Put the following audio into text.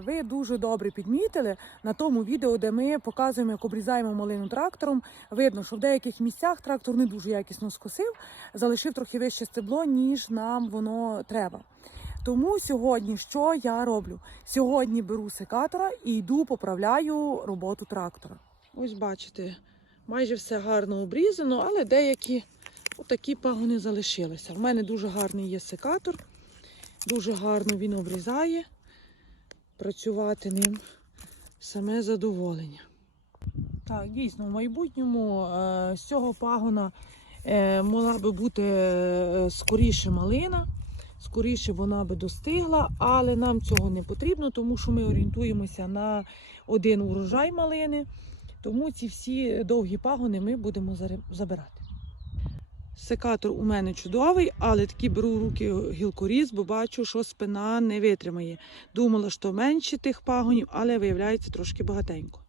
Ви дуже добре підмітили на тому відео, де ми показуємо, як обрізаємо малину трактором. Видно, що в деяких місцях трактор не дуже якісно скосив, залишив трохи вище стебло, ніж нам воно треба. Тому сьогодні що я роблю? Сьогодні беру секатора і йду поправляю роботу трактора. Ось бачите, майже все гарно обрізано, але деякі отакі пагони залишилися. В мене дуже гарний є секатор, дуже гарно він обрізає. Працювати ним саме задоволення. Так, дійсно, в майбутньому е, з цього пагона е, могла би бути е, скоріше малина, скоріше вона би достигла, але нам цього не потрібно, тому що ми орієнтуємося на один урожай малини. Тому ці всі довгі пагони ми будемо забирати. Секатор у мене чудовий, але такі беру руки гілкоріз, бо бачу, що спина не витримає. Думала, що менше тих пагонів, але виявляється трошки багатенько.